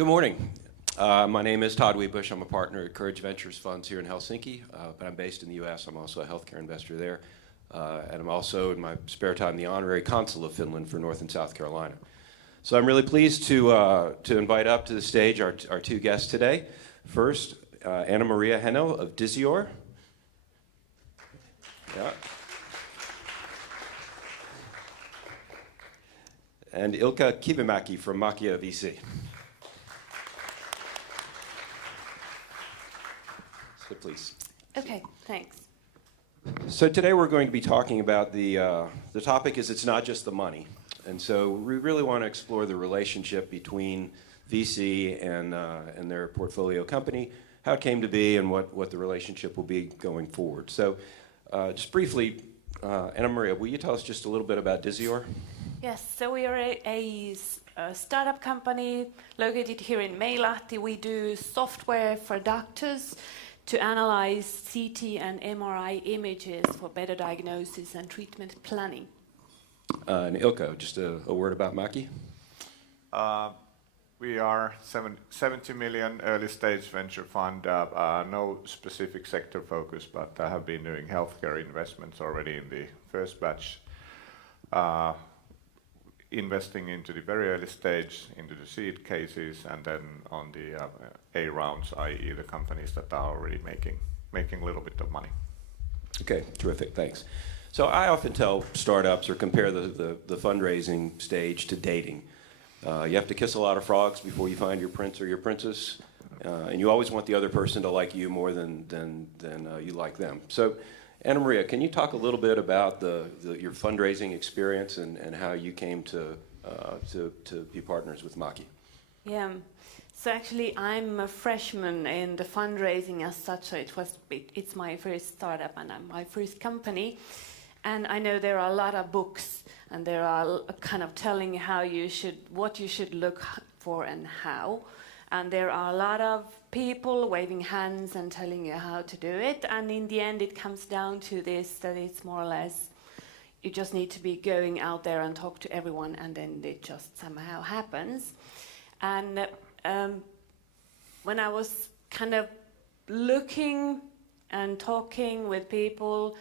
Good morning. My name is Todd Webush. I'm a partner at Courage Ventures Funds here in Helsinki, but I'm based in the U.S. I'm also a healthcare investor there, and I'm also, in my spare time, the honorary consul of Finland for North and South Carolina. So I'm really pleased to invite up to the stage our two guests today. First, Anna Maria Henell of Disior. Yeah. And Ilkka Kivimäki from Maki.vc. So please. Okay, thanks. So today we're going to be talking about the topic is it's not just the money. And so we really want to explore the relationship between VC and their portfolio company, how it came to be, and what the relationship will be going forward. So just briefly, Anna Maria, will you tell us just a little bit about Disior? Yes, so we are a startup company located here in Meilahti. We do software for doctors to analyze CT and MRI images for better diagnosis and treatment planning. And Ilkka, just a word about Maki? We are 70 million early stage venture fund, no specific sector focus, but I have been doing healthcare investments already in the first batch, investing into the very early stage, into the seed cases, and then on the A rounds, i.e. the companies that are already making a little bit of money. Okay, terrific, thanks. So I often tell startups or compare the fundraising stage to dating. You have to kiss a lot of frogs before you find your prince or your princess, and you always want the other person to like you more than you like them. So, Anna Maria, can you talk a little bit about your fundraising experience and how you came to be partners with Maki? Yeah, so actually I'm a freshman in the fundraising as such, so it's my first startup and my first company. And I know there are a lot of books and there are kind of telling what you should look for and how. And there are a lot of people waving hands and telling you how to do it. And in the end, it comes down to this, that it's more or less, you just need to be going out there and talk to everyone, and then it just somehow happens. And when I was kind of looking and talking with people,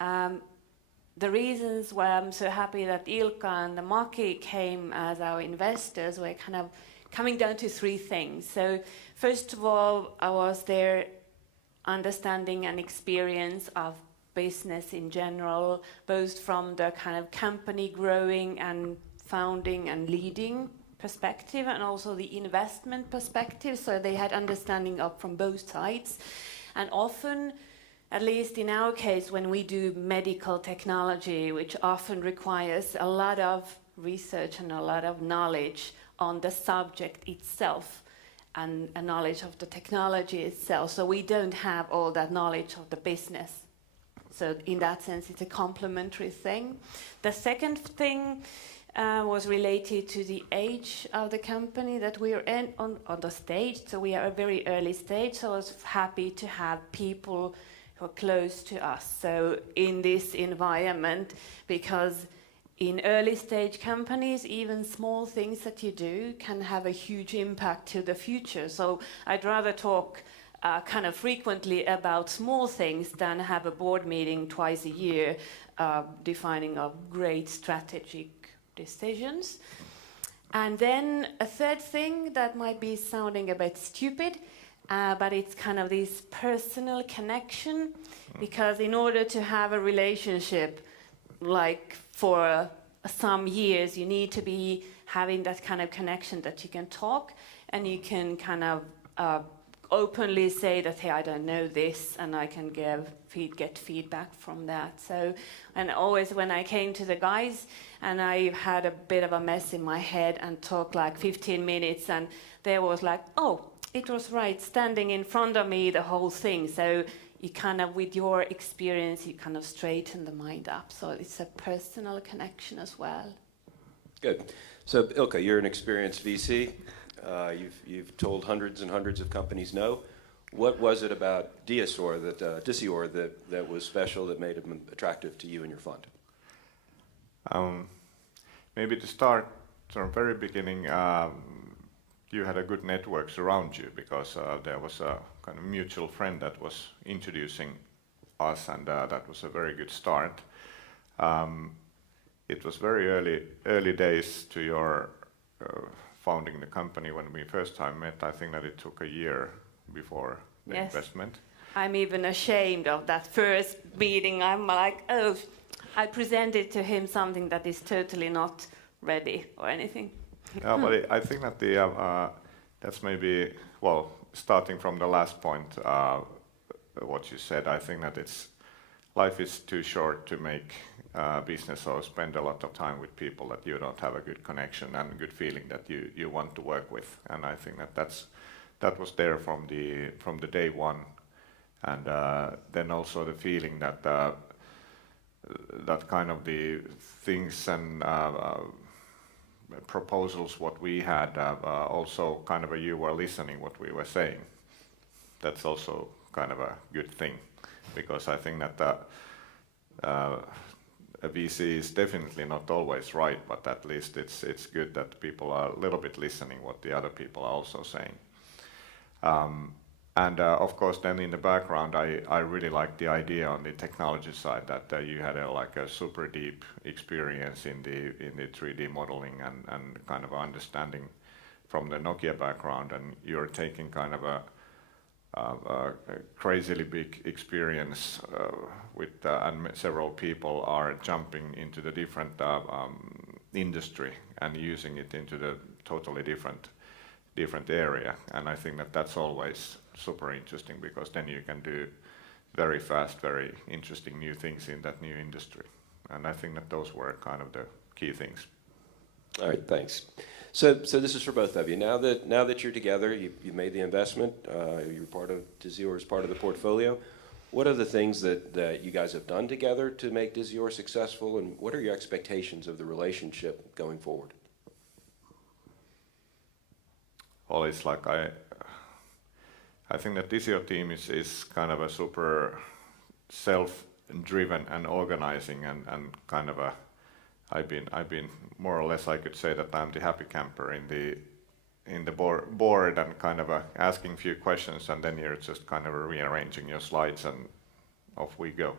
the reasons why I'm so happy that Ilkka and the Maki came as our investors were kind of coming down to three things. So first of all, I was there understanding and experience of business in general, both from the kind of company growing and founding and leading perspective, and also the investment perspective. So they had understanding of from both sides. And often, at least in our case, when we do medical technology, which often requires a lot of research and a lot of knowledge on the subject itself and a knowledge of the technology itself. So we don't have all that knowledge of the business. So in that sense, it's a complementary thing. The second thing was related to the age of the company that we are in on the stage. So we are a very early stage, so I was happy to have people who are close to us. So in this environment, because in early stage companies, even small things that you do can have a huge impact to the future. So I'd rather talk kind of frequently about small things than have a board meeting twice a year defining of great strategic decisions. And then a third thing that might be sounding a bit stupid, but it's kind of this personal connection, because in order to have a relationship like for some years, you need to be having that kind of connection that you can talk and you can kind of openly say that, hey, I don't know this, and I can get feedback from that. So, and always when I came to the guys and I had a bit of a mess in my head and talked like 15 minutes, and there was like, oh, it was right, standing in front of me, the whole thing. So you kind of, with your experience, you kind of straighten the mind up. So it's a personal connection as well. Good. So Ilkka, you're an experienced VC. You've told hundreds and hundreds of companies no. What was it about Disior that was special, that made it attractive to you and your fund? Maybe to start from very beginning, you had a good networks around you, because there was a kind of mutual friend that was introducing us, and that was a very good start. It was very early days to your founding the company. When we first time met, I think that it took a year before the Yes. investment. I'm even ashamed of that first meeting. I'm like, oh, I presented to him something that is totally not ready or anything. Yeah, but I think that that's maybe, well, starting from the last point, what you said, I think that life is too short to make business or spend a lot of time with people that you don't have a good connection and a good feeling that you want to work with. And I think that was there from the day one. And then also the feeling that that kind of the things and proposals what we had, also kind of you were listening what we were saying. That's also kind of a good thing, because I think that a VC is definitely not always right, but at least it's good that people are a little bit listening what the other people are also saying. And of course, then in the background, I really liked the idea on the technology side that you had a super deep experience in the 3D modeling and kind of understanding from the Nokia background, and you're taking kind of a crazily big experience with and several people are jumping into the different industry and using it into the totally different area. And I think that that's always super interesting, because then you can do very fast, very interesting new things in that new industry. And I think that those were kind of the key things. All right, thanks. So this is for both of you. Now that you're together, you made the investment, you're part of Disior as part of the portfolio. What are the things that you guys have done together to make Disior successful, and what are your expectations of the relationship going forward? Well, it's like I think that Disior team is kind of a super self-driven and organizing and kind of a I've been more or less, I could say that I'm the happy camper in the board and kind of asking a few questions, and then you're just kind of rearranging your slides and off we go.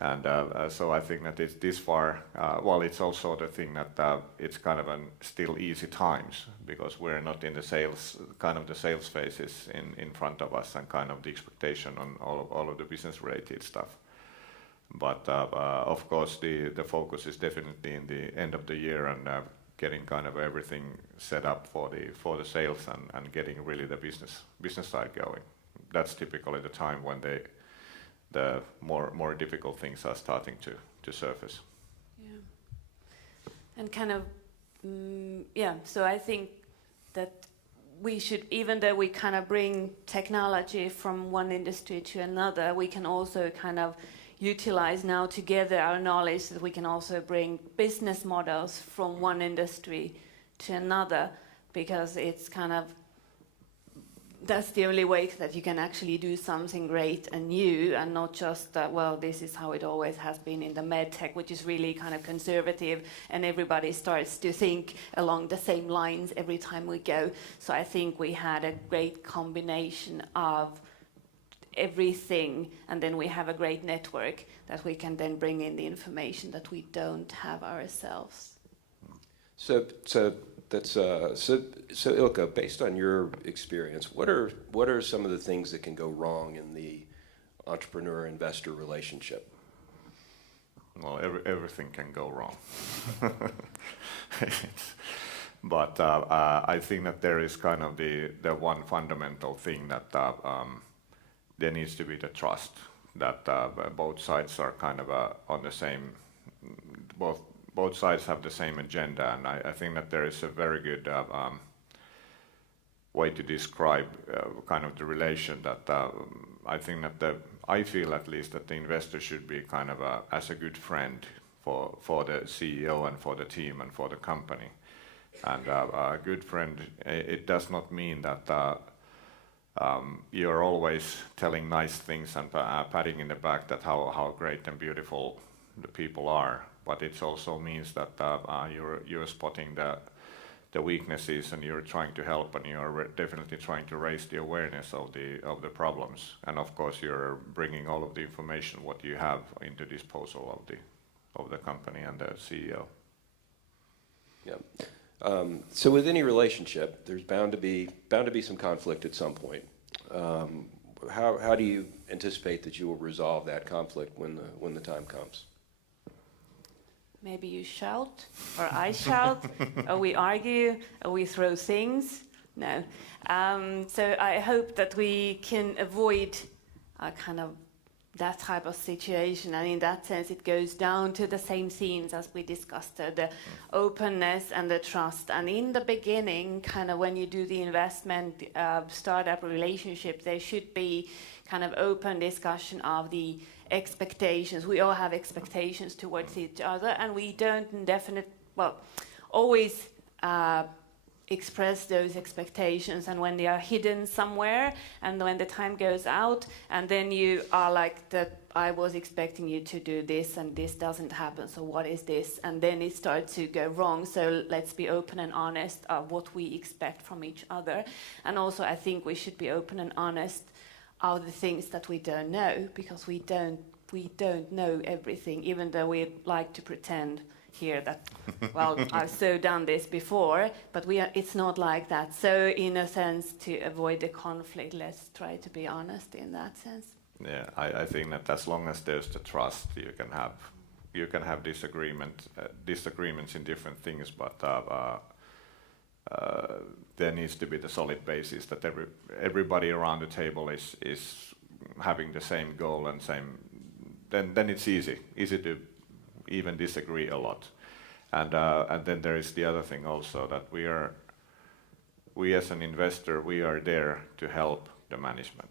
And so I think that it's this far. Well, it's also the thing that it's kind of still easy times, because we're not in the sales phases in front of us, and kind of the expectation on all of the business related stuff. But of course, the focus is definitely in the end of the year and getting kind of everything set up for the sales and getting really the business side going. That's typically the time when the more difficult things are starting to surface. Yeah. And kind of so I think that we should, even though we kind of bring technology from one industry to another, we can also kind of utilize now together our knowledge that we can also bring business models from one industry to another, because it's kind of, that's the only way that you can actually do something great and new, and not just that, well, this is how it always has been in the medtech, which is really kind of conservative, and everybody starts to think along the same lines every time we go. So I think we had a great combination of everything, and then we have a great network that we can then bring in the information that we don't have ourselves. So Ilkka, based on your experience, what are some of the things that can go wrong in the entrepreneur-investor relationship? Well, everything can go wrong. But I think that there is kind of the one fundamental thing that there needs to be the trust that both sides are kind of on the same, both sides have the same agenda, and I think that there is a very good way to describe kind of the relation that I think that I feel at least that the investor should be kind of as a good friend for the CEO and for the team and for the company. And a good friend, it does not mean that you're always telling nice things and patting in the back that how great and beautiful the people are. But it also means that you're spotting the weaknesses, and you're trying to help, and you're definitely trying to raise the awareness of the problems. And of course, you're bringing all of the information what you have into disposal of the company and the CEO. Yeah. So with any relationship, there's bound to be some conflict at some point. How do you anticipate that you will resolve that conflict when the time comes? Maybe you shout, or I shout, or we argue, or we throw things. No. So I hope that we can avoid kind of that type of situation, and in that sense it goes down to the same themes as we discussed, the openness and the trust. And in the beginning, kind of when you do the investment startup relationship, there should be kind of open discussion of the expectations. We all have expectations towards each other, and we don't always express those expectations, and when they are hidden somewhere, and when the time goes out, and then you are like, that I was expecting you to do this and this doesn't happen, so what is this? And then it starts to go wrong. So let's be open and honest of what we expect from each other. And also I think we should be open and honest of the things that we don't know, because we don't know everything, even though we like to pretend here that, well, I've so done this before, but it's not like that. So in a sense, to avoid the conflict, let's try to be honest in that sense. Yeah, I think that as long as there's the trust, you can have disagreements in different things, but there needs to be the solid basis that everybody around the table is having the same goal and same. Then it's easy to even disagree a lot. And then there is the other thing also, that we as an investor, we are there to help the management.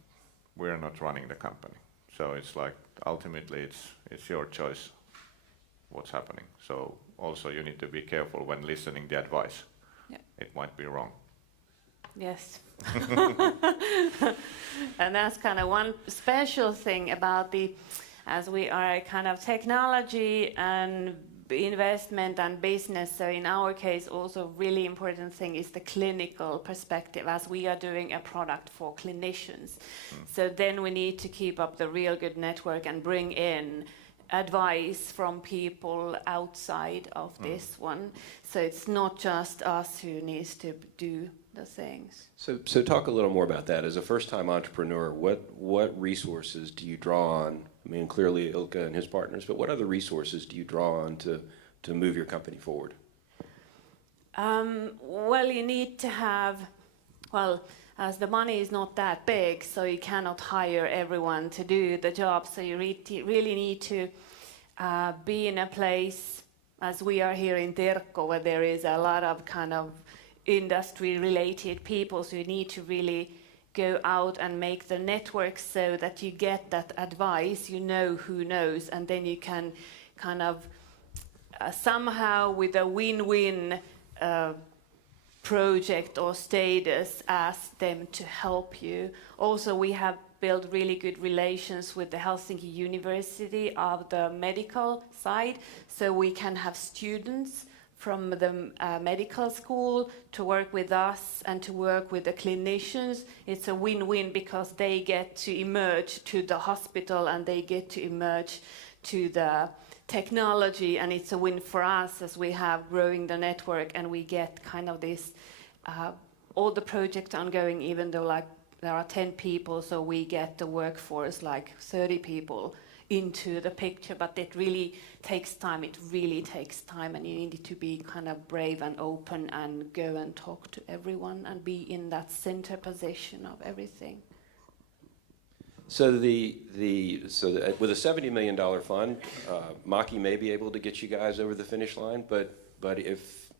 We are not running the company. So it's like, ultimately it's your choice what's happening. So also you need to be careful when listening the advice. Yeah. It might be wrong. Yes. And that's kind of one special thing about as we are kind of technology and investment and business, so in our case also really important thing is the clinical perspective, as we are doing a product for clinicians. So then we need to keep up the real good network and bring in advice from people outside of this one. So it's not just us who needs to do the things. So talk a little more about that. As a first-time entrepreneur, what resources do you draw on? I mean, clearly Ilkka and his partners, but what other resources do you draw on to move your company forward? Well, you need to have, as the money is not that big, so you cannot hire everyone to do the job. So you really need to be in a place, as we are here in Terkko, where there is a lot of kind of industry-related people. So you need to really go out and make the network so that you get that advice, you know who knows, and then you can kind of somehow with a win-win project or status ask them to help you. Also, we have built really good relations with the Helsinki University of the medical side, so we can have students from the medical school to work with us and to work with the clinicians. It's a win-win because they get to emerge to the hospital and they get to emerge to the technology, and it's a win for us as we have growing the network, and we get kind of this all the projects ongoing, even though like there are 10 people, so we get the workforce like 30 people into the picture, but it really takes time. It really takes time, and you need to be kind of brave and open and go and talk to everyone and be in that center position of everything. So with a $70 million fund, Maki may be able to get you guys over the finish line, but if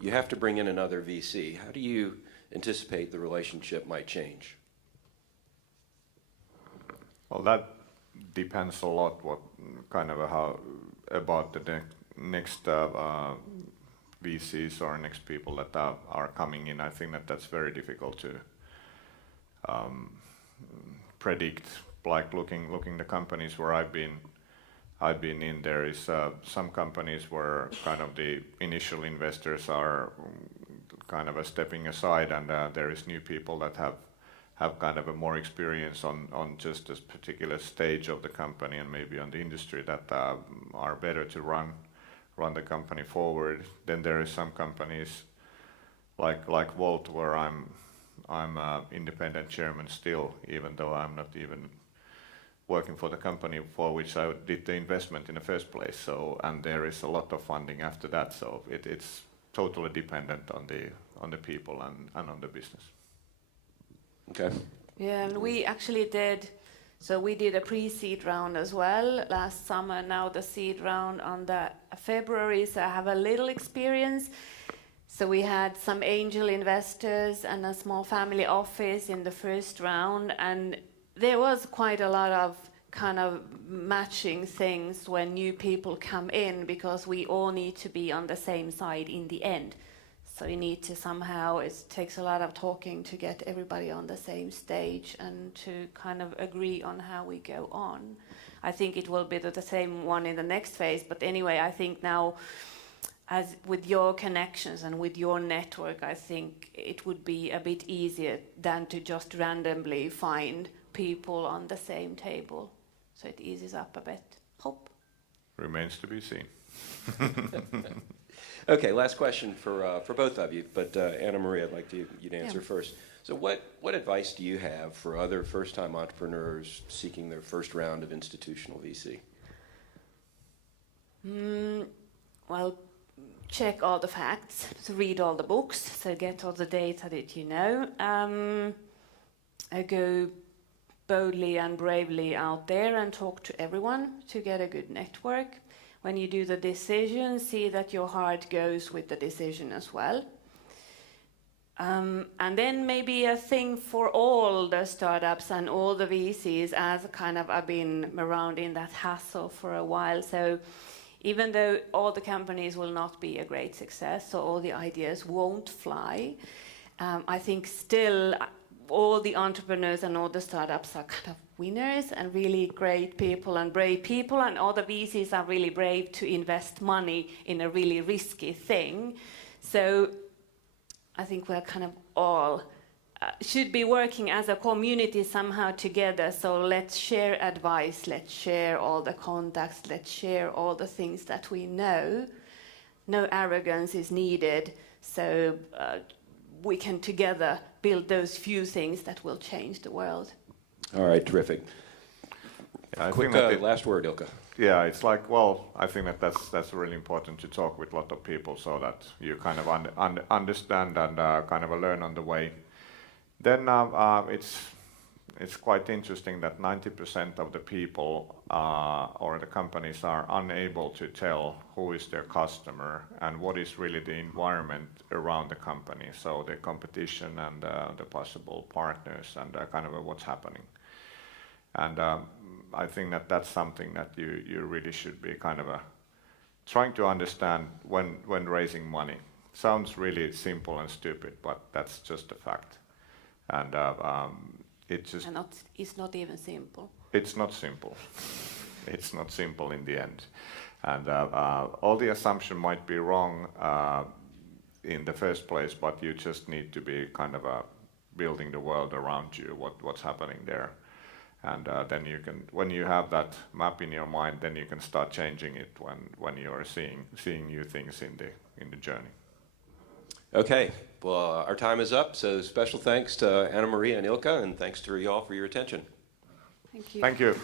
you have to bring in another VC, how do you anticipate the relationship might change? Well, that depends a lot what kind of about the next VCs or next people that are coming in. I think that's very difficult to predict. Like looking the companies where I've been in, there is some companies where kind of the initial investors are kind of a stepping aside, and there is new people that have kind of a more experience on just this particular stage of the company and maybe on the industry that are better to run the company forward. Then there is some companies like Volt, where I'm independent chairman still, even though I'm not even working for the company for which I did the investment in the first place. So, and there is a lot of funding after that. So it's totally dependent on the people and on the business. Okay. Yeah, and we actually did. So we did a pre-seed round as well last summer. Now the seed round on the February. So I have a little experience. So we had some angel investors and a small family office in the first round, and there was quite a lot of kind of matching things when new people come in, because we all need to be on the same side in the end. So you need to somehow, it takes a lot of talking to get everybody on the same stage and to kind of agree on how we go on. I think it will be the same one in the next phase, but anyway, I think now, as with your connections and with your network, I think it would be a bit easier than to just randomly find people on the same table. So it eases up a bit. Hope. Remains to be seen. Okay, last question for both of you, but Anna Maria, I'd like you to answer first. So what advice do you have for other first-time entrepreneurs seeking their first round of institutional VC? Well, check all the facts, so read all the books, so get all the data that you know. Go boldly and bravely out there and talk to everyone to get a good network. When you do the decision, see that your heart goes with the decision as well. And then maybe a thing for all the startups and all the VCs, as kind of I've been around in that hassle for a while. So even though all the companies will not be a great success, so all the ideas won't fly, I think still all the entrepreneurs and all the startups are kind of winners and really great people and brave people, and all the VCs are really brave to invest money in a really risky thing. So I think we're kind of all should be working as a community somehow together. So let's share advice, let's share all the contacts, let's share all the things that we know. No arrogance is needed. So we can together build those few things that will change the world. All right, terrific. Yeah, Quick last word, Ilkka. Yeah, it's like, well, I think that's really important to talk with a lot of people so that you kind of understand and kind of learn on the way. Then it's quite interesting that 90% of the people or the companies are unable to tell who is their customer and what is really the environment around the company, so the competition and the possible partners and kind of what's happening. And I think that's something that you really should be kind of trying to understand when raising money. Sounds really simple and stupid, but that's just a fact. And it's just... And it's not even simple. It's not simple. It's not simple in the end. And all the assumption might be wrong in the first place, but you just need to be kind of building the world around you, what's happening there. And then you can, when you have that map in your mind, then you can start changing it when you're seeing new things in the journey. Okay, well, our time is up, so special thanks to Anna Maria and Ilkka, and thanks to you all for your attention. Thank you. Thank you.